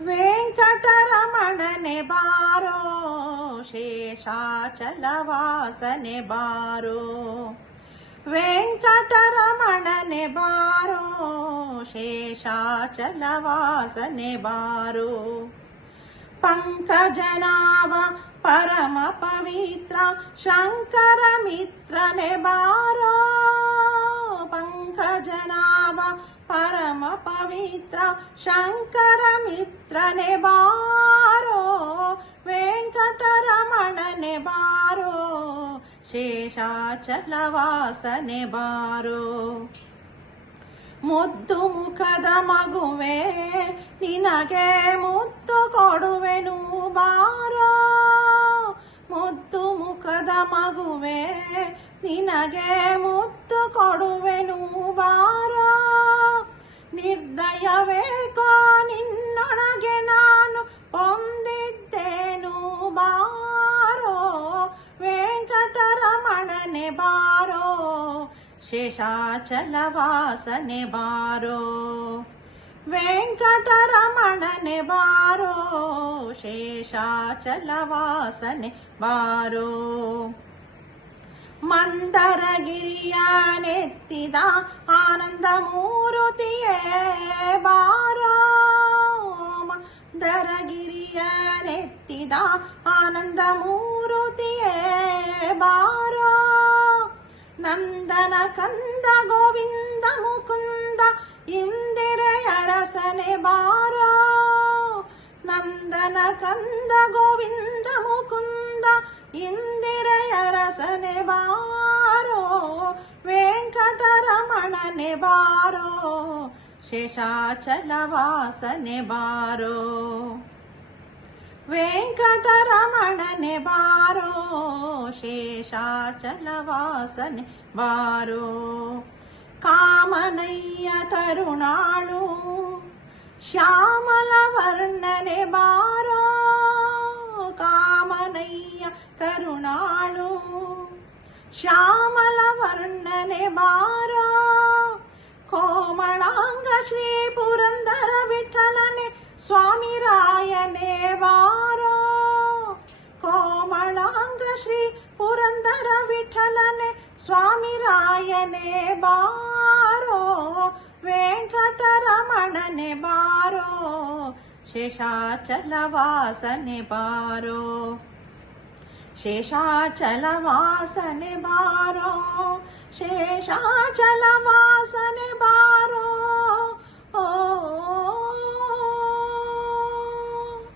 ವೆಂಕಟರಮಣನೆ ಬಾರೋ ಶೇಷಾಚಲವಾಸನೆ ಬಾರೋ ವೆಂಕಟರಮಣನೆ ಬಾರೋ ಶೇಷಾಚಲವಾಸನೆ ಬಾರೋ ಪಂಕಜನಾಭ ಪರಮ ಪವಿತ್ರ ಶಂಕರ ಮಿತ್ರನೆ ಬಾರೋ ಪಂಕಜನಾಭ ಪರಮ ಪವಿತ್ರ ಶಂಕರ ಮಿತ್ರನೆ ಬಾರೋ ವೆಂಕಟರಮಣನೆ ಬಾರೋ ಶೇಷಾಚಲವಾಸನೆ ಬಾರೋ ಮುದ್ದು ಮುಖದ ಮಗುವೆ ನಿನಗೆ ಮುತ್ತು ಕೊಡುವೆನು ಬಾರೋ ಮುದ್ದು ಮುಖದ ಮಗುವೆ ನಿನಗೆ ಮುತ್ತು ಕೊಡುವೆನು ಬಾರೋ ನಿರ್ದಯವೇಕೋ ನಿನ್ನೊಳಗೆ ನಾನು ಹೊಂದಿದ್ದೇನು ಬಾರೋ ವೆಂಕಟರಮಣನೆ ಬಾರೋ ಶೇಷಾಚಲವಾಸನೆ ಬಾರೋ ವೆಂಕಟರಮಣನೆ ಬಾರೋ ಶೇಷಾಚಲವಾಸನೆ ಬಾರೋ ಮಂದರಗಿರಿಯ ನೆತ್ತಿದ ಆನಂದ ಮೂರುತಿಯೇ ಬಾರೋ ಮಂದರಗಿರಿಯ ನೆತ್ತಿದ ಆನಂದ ಮೂರುತಿಯೇ ಬಾರೋ ನಂದನ ಕಂದ ಗೋವಿಂದ ಮುಕುಂದ ಇಂದಿರೆಯ ರಸನೆ ಬಾರೋ ನಂದನ ಕಂದ ಗೋವಿಂದ ಮುಕುಂದ ಇಂದಿರೆಯ ರಸನೆ ಬಾರೋ ವೆಂಕಟರಮಣನೆ ಬಾರೋ ಶೇಷಾಚಲವಾಸನೆ ಬಾರೋ ವೆಂಕಟರಮಣನೆ ಬಾರೋ ಶೇಷಾಚಲವಾಸನೆ ಬಾರೋ ಕಾಮನಯ್ಯ ಕರುಣಾಳು ಶ್ಯಾಮಲ ವರ್ಣನೆ ಬಾರೋ ಕಾಮನಯ್ಯ ಕರುಣಾಳು ಶ್ಯಾಮಲ ವರ್ಣನೆ ಬಾರೋ ಕೋಮಳಾಂಗ ಶ್ರೀ ಪುರಂದರ ವಿಠಲನೆ ಸ್ವಾಮಿ ರಾಯನೇ ಬಾರೋ ಕೋಮಳಾಂಗ ಶ್ರೀ ಪುರಂದರ ವಿಠಲನೆ ಸ್ವಾಮಿ ರಾಯನೇ ಬಾರೋ ವೆಂಕಟರಮಣನೆ ಬಾರೋ ಶೇಷಾಚಲವಾಸನೆ ಬಾರೋ ಶೇಷಾಚಲವಾಸನೆ ಬಾರೋ ಶೇಷಾಚಲವಾಸನೆ ಬಾರೋ ಓ